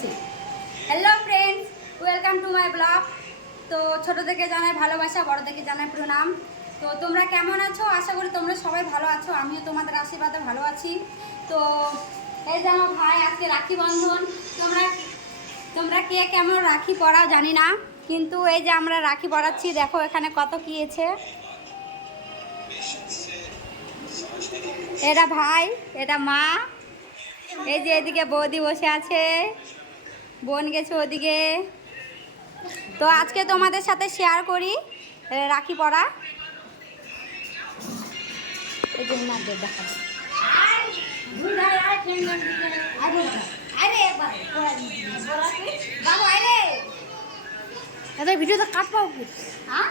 করছি। Hello friends, welcome to my blog. তো ছোটো থেকে জানাই ভালোবাসা, বড় থেকে জানাই প্রণাম। তো তোমরা কেমন আছো? আশা করি তোমরা সবাই ভালো আছো। আমিও তোমাদের আশীর্বাদে ভালো আছি। তো এই যে আমার ভাই, আজকে রাখি বন্ধন। তোমরা কে কেমন রাখি পরাও জানি না, কিন্তু এই যে আমরা রাখি পরাচ্ছি। দেখো এখানে কত কি আছে। এটা ভাই, এটা মা, এই যে এদিকে বৌদি বসে আছে, বোন গেছে ওদিকে। তো আজকে তোমাদের সাথে শেয়ার করি রাখি পরা। এই যে মাদের দেখা ভিডিওটা কাট পাবো। হ্যাঁ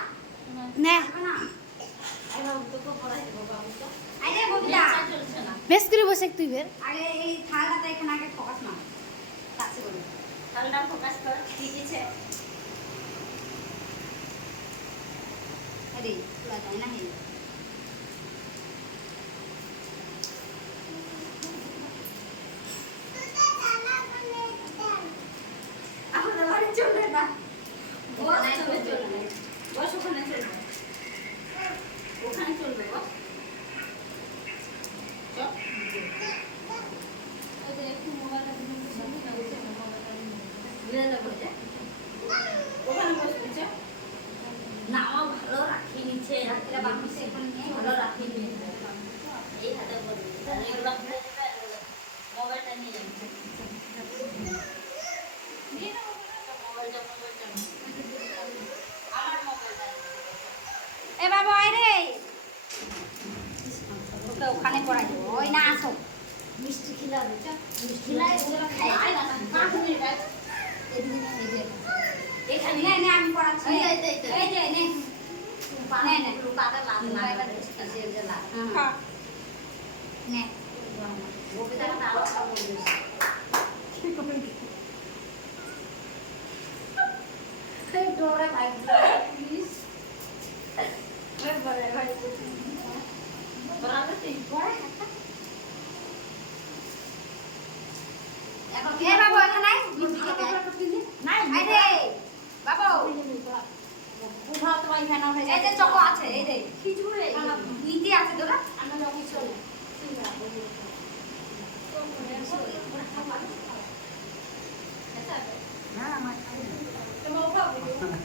বেশ করে বসে তুই বের আগে এই থালাটা এখানে আগে ফোকাস না কাছে বলি থালাটা ফোকাস কর ঠিক আছে। আরে তোলা যায় না হে আমাদের বাড়ি চলে না ওখানে চলবে বস ওখানে চলবে ওখানে চলবে বস ভালো রাখি নিচ্ছে ভালো রাখি এই হাতে মোবাইলটা নিয়ে যাচ্ছে এ বাবা আয় রে ওকে ওখানে পড়াই দেবো। ওই না আসো মিষ্টি খিলাবে মিষ্টি খিলাই ওগুলো খাই এখানে নে নে আমি পড়াচ্ছি এই যে নে নে নে পাটা লাগ না এবার কিসের যে লাগ হ্যাঁ নে ওকে টাকা আলো খাবো কি করে এই ডোরে ভাই প্লিজ এ বলে ভাই বরাবর তুই পড়া এখন কে বাবু এখানে নাই নাই রে বাবু উঠা তো এখানে হয়ে যায়। এই যে চকো আছে এই রে খিচুড়ি নিতে আছে তোরা আমরা যাও চলে না আমার তোমার বাবা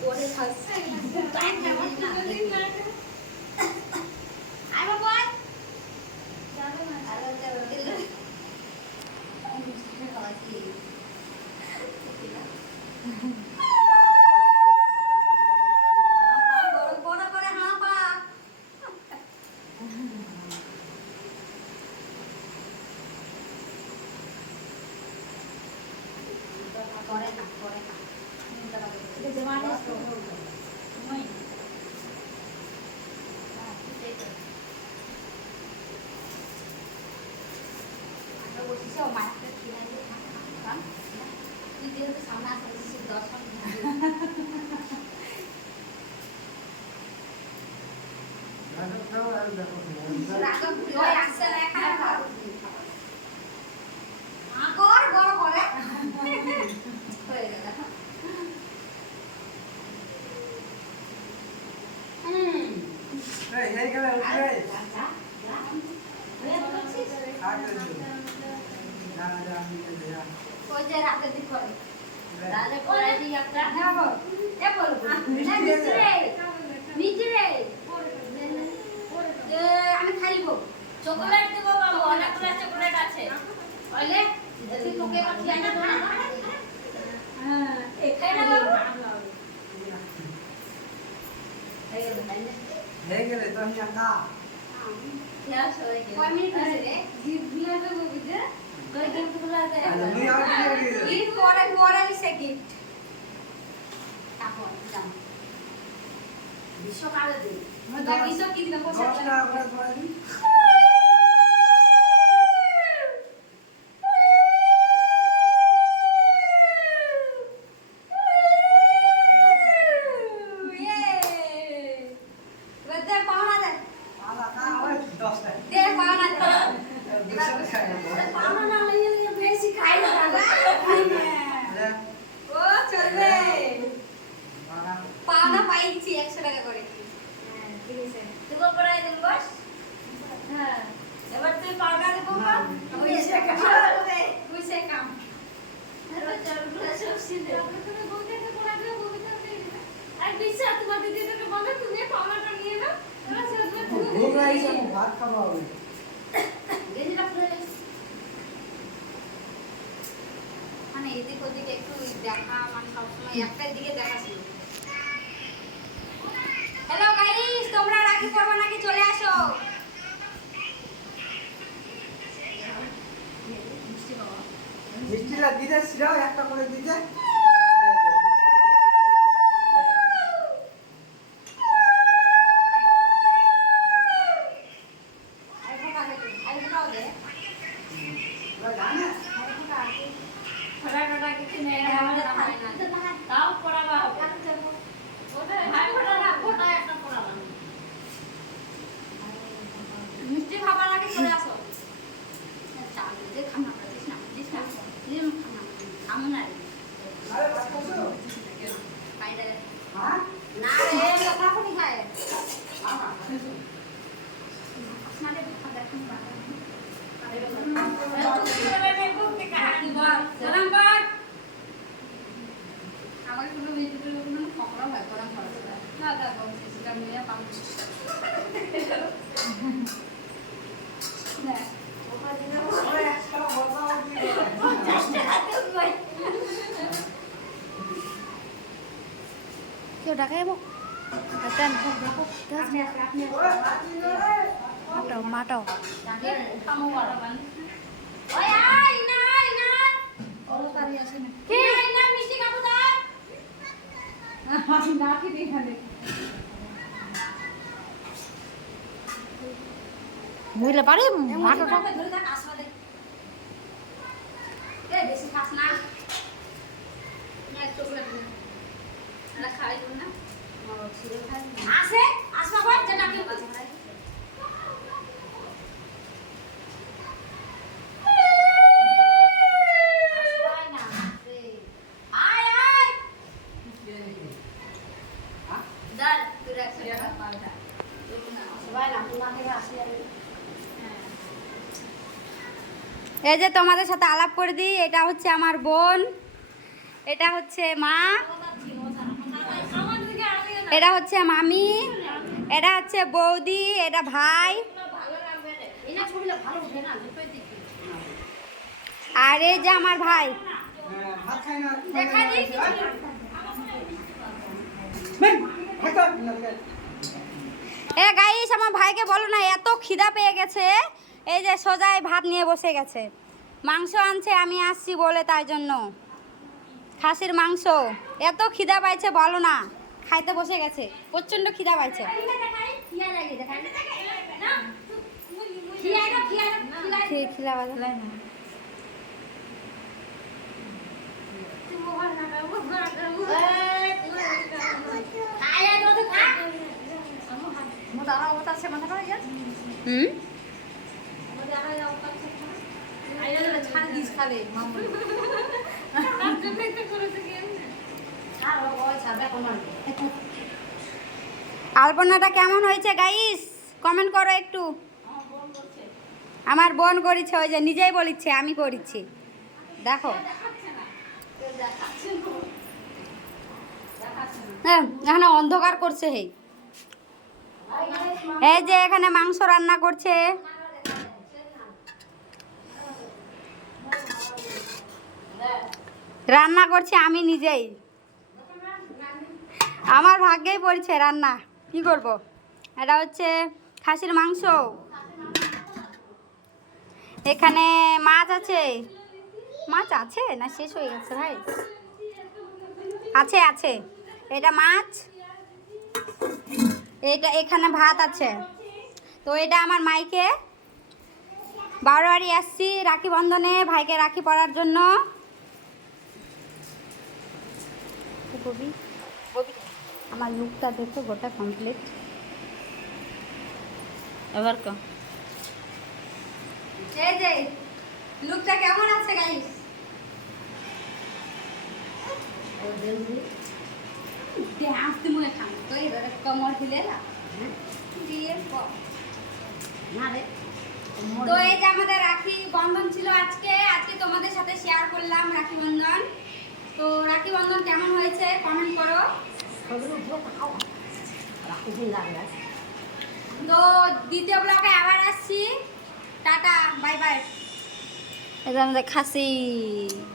ওরে খাচ্ছে টাইম না আই বাবু আই যাবে না আরে যাবে করে না করে না এটা জমানে মই আমরা বসেছি ও মাছটা কিনে দিয়ে খান তুই যেহেতু সামনে আসছিস দর্শন আগর বড় করে হয়ে গেল ওই যে রাতে দিক করে রাতে করে দিই একটা না বল এ বল না নিচে রে আমি খাইব চকোলেট দেব বাবু অনেকগুলো চকোলেট আছে বলে তুই তোকে পাঠিয়ে না না হ্যাঁ এখাই না বাবু হয়ে গেলে তো আমি না ক্লাস হয়ে গেল কয় মিনিট আছে রে জিভ গুলা তো বুঝে কই গিফট গুলা আছে আমি আর গিফট পরে পরে লিসে গিফট তারপর জান বিশ্বকালে দে মজা কিছু কি দিন পয়সা 10 টাকা করে ধরে দিই ভোগ লাগিয়েছে, আমার ভাত খাওয়া হবে। মানে এদিক ওদিক একটু দেখা, মানে সবসময় একটাই দিকে দেখা ছিল। হ্যালো গাইস, তোমরা রাখি পড়বা নাকি? চলে আসো। মিষ্টিটা দিতে ছিল, একটা করে দিতে। ওরা জানে? মিষ্টি খাবার আগে চলে আসো। চাল দিয়ে খানা দিস না, দিস না, নিম খানা খামু না রে। আরে ভাত খাচ্ছো? বাইরে হ্যাঁ? না রে, লোকরা কোনি খায়? আমা, খাচ্ছো? আসনালে দুধ দেখুন বাবা। আমার কোনো ভিডিও কোনো খবর হয় করা খরচ না দা বলছি সেটা নিয়ে পাবো না ওরা একটা বদলাবদলি করে। কেউ ডাকা যাবো ওরা ভাত নিয়ে রে। মাটাও মাটাও ওই আই নাই নাই ওর তারি আসে না কি আই না মিষ্টি খাবো দাও না কি দেখালে মহিলা পারে মাটাটা ধরে থাক আসবা দে এ বেশি খাস না না চকলেট না খাই দু না আসে আসবা ভাই যেটা কি এই যে তোমাদের সাথে আলাপ করে দিই, এটা হচ্ছে আমার বোন, এটা হচ্ছে মা, এটা হচ্ছে মামি, এটা হচ্ছে বৌদি, এটা ভাই, আর এই যে আমার ভাই। হ্যাঁ, ভাত খাই না। দেখাই দিই কিছু। ভাত খাও, না খাই। এ গাইস, আমার ভাইকে বলো না, এত খিদা পেয়ে গেছে, এই যে সোজাই ভাত নিয়ে বসে গেছে। মাংস আনছে, আমি আসছি বলে, তাই জন্য খাসির মাংস। এত খিদা পাইছে বলো না, খাইতে বসে গেছে, প্রচন্ড খিদা পাইছে। হুম আলপনাটা কেমন হয়েছে গাইস, কমেন্ট করো একটু। আমার বোন করেছে, ওই যে নিজেই বলিচ্ছে আমি করেছি, দেখো। হ্যাঁ, এখানে অন্ধকার করছে। এই যে এখানে মাংস রান্না করছে, রান্না করছে আমি নিজেই। আমার ভাগ্যেই পড়ছে রান্না, কি করব। এটা হচ্ছে খাসির মাংস, এখানে মাছ আছে। মাছ আছে না শেষ হয়ে গেছে ভাই? আছে আছে, এটা মাছ, এটা এখানে ভাত আছে। তো এটা আমার মাইকে বারোয়ারি আসছি রাখি বন্ধনে, ভাইকে রাখি পরার জন্য। ববি ববি আমার লুকটা দেখো, গোটা কমপ্লিট। এবার কো এই যে লুকটা কেমন আছে গাইস? ডান্স তুমি খান তো এবারে কমর হিলে না দিয়ে না রে। তো এই যে আমাদের রাখি বন্ধন ছিল আজকে, আজকে তোমাদের সাথে শেয়ার করলাম রাখি বন্ধন। তো রাখি বন্ধন কেমন হয়েছে কমেন্ট করো। তো দ্বিতীয় ব্লগে আবার আসছি। Tata, bye bye. এটা আমাদের খাসি।